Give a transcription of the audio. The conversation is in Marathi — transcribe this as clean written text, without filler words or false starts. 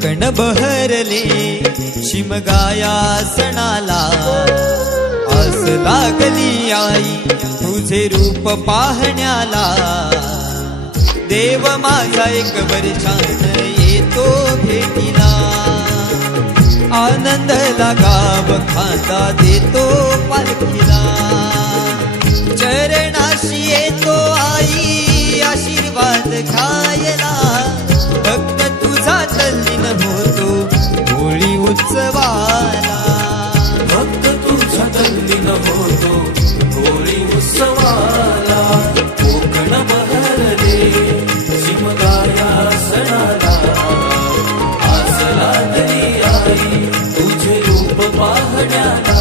कोकण बहरले शिमगाया सणाला, आस लागली आई तुझे रूप पाहण्याला। देव माझा एक वर्षान येतो भेटीला, आनंद लागाव खांदा देतो पालखीला। चरणाशी येतो आई आशीर्वाद घ्यायला, भक्त तुझा तल्लीन होतो होळी उत्सवाला। भक्त तुझा तल्लीन होतो होळी उत्सवाला। कोकण बहरले शिमगाया सणाला, आस लागली आई तुझे रूप पाहण्याला।